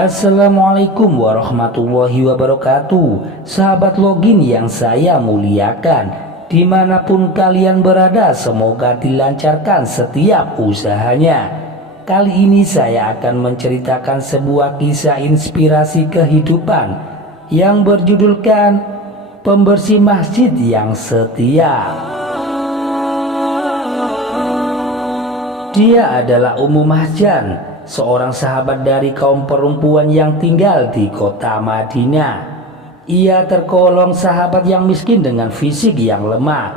Assalamualaikum warahmatullahi wabarakatuh. Sahabat login yang saya muliakan, dimanapun kalian berada, semoga dilancarkan setiap usahanya. Kali ini saya akan menceritakan sebuah kisah inspirasi kehidupan yang berjudulkan Pembersih Masjid yang Setia. Dia adalah Ummu Mahjan, seorang sahabat dari kaum perempuan yang tinggal di kota Madinah. Ia tergolong sahabat yang miskin dengan fisik yang lemah.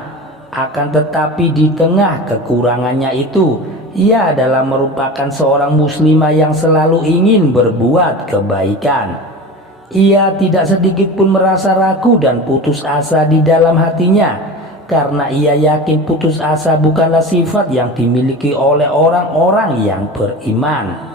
Akan tetapi di tengah kekurangannya itu, ia adalah merupakan seorang muslimah yang selalu ingin berbuat kebaikan. Ia tidak sedikit pun merasa ragu dan putus asa di dalam hatinya, karena ia yakin putus asa bukanlah sifat yang dimiliki oleh orang-orang yang beriman.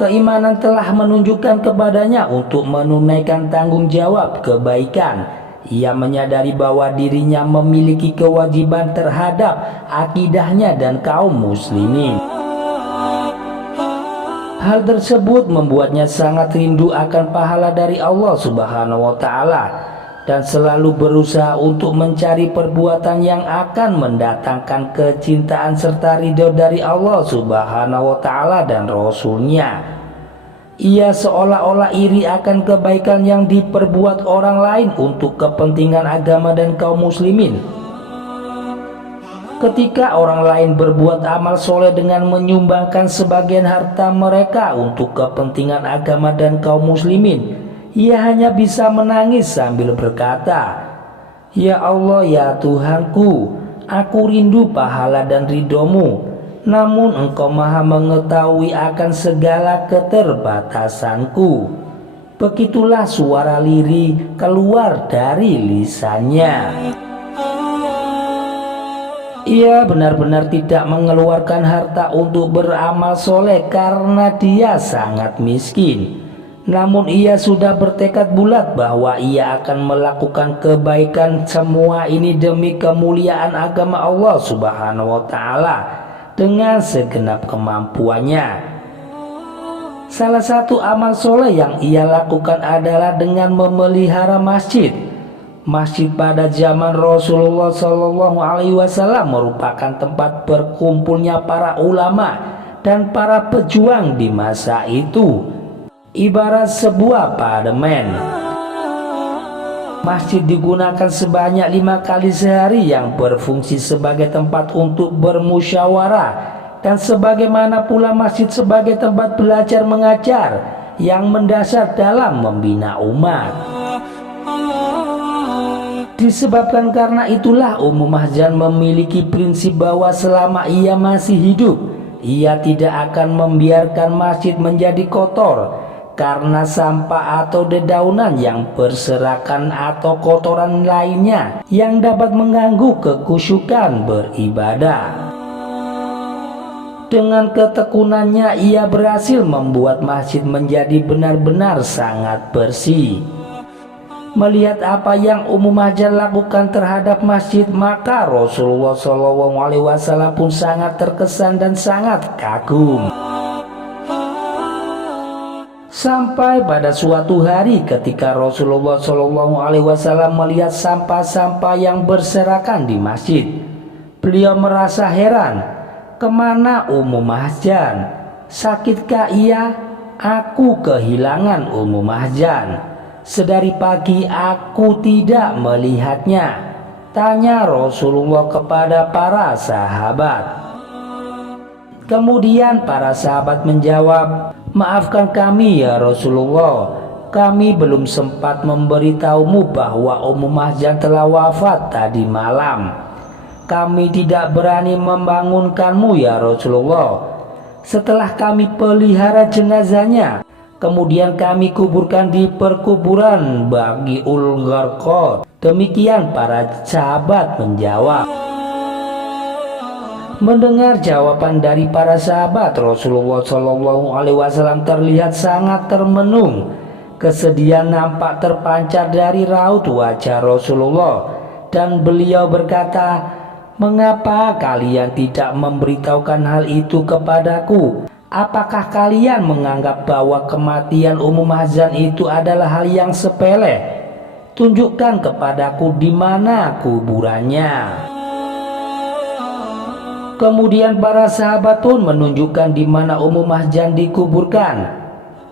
Keimanan telah menunjukkan kepadanya untuk menunaikan tanggung jawab kebaikan. Ia menyadari bahwa dirinya memiliki kewajiban terhadap akidahnya dan kaum muslimin. Hal tersebut membuatnya sangat rindu akan pahala dari Allah Subhanahu wa Ta'ala, dan selalu berusaha untuk mencari perbuatan yang akan mendatangkan kecintaan serta ridho dari Allah Subhanahu wa Ta'ala dan Rasul-Nya. Ia seolah-olah iri akan kebaikan yang diperbuat orang lain untuk kepentingan agama dan kaum muslimin. Ketika orang lain berbuat amal soleh dengan menyumbangkan sebagian harta mereka untuk kepentingan agama dan kaum muslimin, ia hanya bisa menangis sambil berkata, "Ya Allah, ya Tuhanku, aku rindu pahala dan ridho-Mu, namun Engkau maha mengetahui akan segala keterbatasanku." Begitulah suara lirih keluar dari lisannya. Ia benar-benar tidak mengeluarkan harta untuk beramal soleh karena dia sangat miskin. Namun ia sudah bertekad bulat bahwa ia akan melakukan kebaikan semua ini demi kemuliaan agama Allah Subhanahu wa Ta'ala dengan segenap kemampuannya. Salah satu amal soleh yang ia lakukan adalah dengan memelihara masjid. Masjid pada zaman Rasulullah SAW merupakan tempat berkumpulnya para ulama dan para pejuang di masa itu. Ibarat sebuah parlemen. Masjid digunakan sebanyak 5 kali sehari yang berfungsi sebagai tempat untuk bermusyawarah, dan sebagaimana pula masjid sebagai tempat belajar mengajar yang mendasar dalam membina umat. Disebabkan karena itulah Ummu Mahjan memiliki prinsip bahwa selama ia masih hidup, ia tidak akan membiarkan masjid menjadi kotor karena sampah atau dedaunan yang berserakan atau kotoran lainnya yang dapat mengganggu kekhusyukan beribadah. Dengan ketekunannya ia berhasil membuat masjid menjadi benar-benar sangat bersih. Melihat apa yang Ummu Mahjan lakukan terhadap masjid, maka Rasulullah SAW pun sangat terkesan dan sangat kagum. Sampai pada suatu hari ketika Rasulullah SAW melihat sampah-sampah yang berserakan di masjid, beliau merasa heran, "Kemana Ummu Mahjan? Sakitkah ia? Aku kehilangan Ummu Mahjan. Sedari pagi aku tidak melihatnya," tanya Rasulullah kepada para sahabat. Kemudian para sahabat menjawab, "Maafkan kami ya Rasulullah, kami belum sempat memberitahumu bahwa Ummu Mahjan telah wafat tadi malam. Kami tidak berani membangunkanmu ya Rasulullah. Setelah kami pelihara jenazahnya, kemudian kami kuburkan di perkuburan Baqiul Gharqad." Demikian para sahabat menjawab. Mendengar jawaban dari para sahabat, Rasulullah SAW terlihat sangat termenung. Kesedihan nampak terpancar dari raut wajah Rasulullah, dan beliau berkata, "Mengapa kalian tidak memberitahukan hal itu kepadaku? Apakah kalian menganggap bahwa kematian Hazan itu adalah hal yang sepele? Tunjukkan kepadaku di mana kuburannya. Kemudian para sahabat pun menunjukkan di mana Hazan dikuburkan.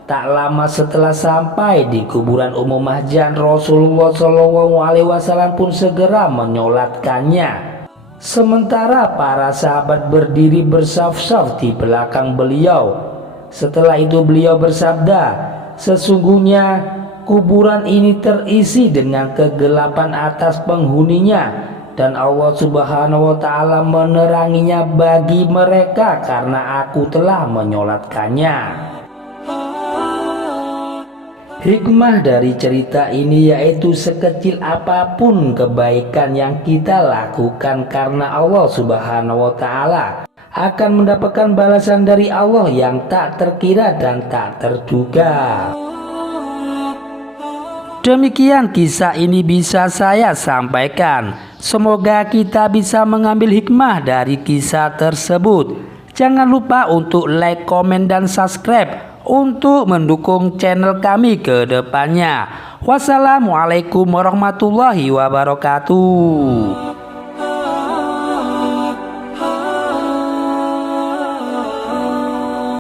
Tak lama setelah sampai di kuburan Hazan, Rasulullah SAW pun segera menyolatkannya. Sementara para sahabat berdiri bersaf-saf di belakang beliau. Setelah itu beliau bersabda, sesungguhnya kuburan ini terisi dengan kegelapan atas penghuninya, dan Allah Subhanahu wa Ta'ala meneranginya bagi mereka karena aku telah menyolatkannya. Hikmah dari cerita ini yaitu sekecil apapun kebaikan yang kita lakukan karena Allah Subhanahu wa Ta'ala akan mendapatkan balasan dari Allah yang tak terkira dan tak terduga. Demikian kisah ini bisa saya sampaikan. Semoga kita bisa mengambil hikmah dari kisah tersebut. Jangan lupa untuk like, komen, dan subscribe untuk mendukung channel kami ke depannya. Wassalamualaikum warahmatullahi wabarakatuh.